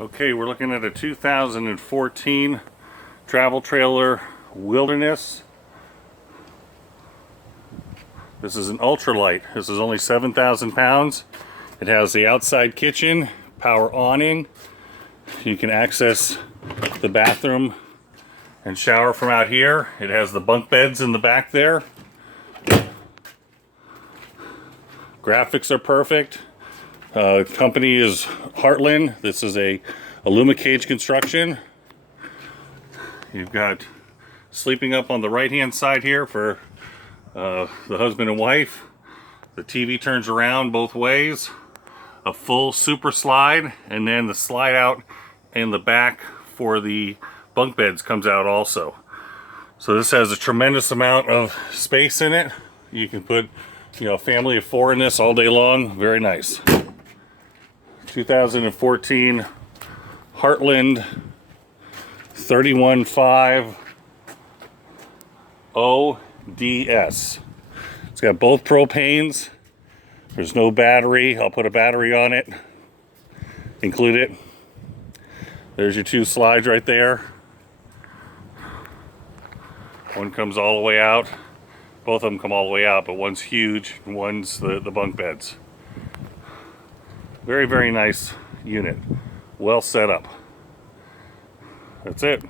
Okay, we're looking at a 2014 travel trailer Wilderness. This is an ultralight. This is only 7,000 pounds. It has the outside kitchen, power awning. You can access the bathroom and shower from out here. It has the bunk beds in the back there. Graphics are perfect. Company is Heartland. This is a Alumicage construction. You've got sleeping up on the right hand side here for the husband and wife. The TV turns around both ways. A full super slide, and then the slide out in the back for the bunk beds comes out also. So this has a tremendous amount of space in it. You can put, a family of 4 in this all day long. Very nice. 2014 Heartland 315 ODS. It's got both propanes. There's no battery. I'll put a battery on it. Include it. There's your 2 slides right there. One comes all the way out. Both of them come all the way out, but one's huge and one's the bunk beds. Very, very nice unit. Well set up. That's it.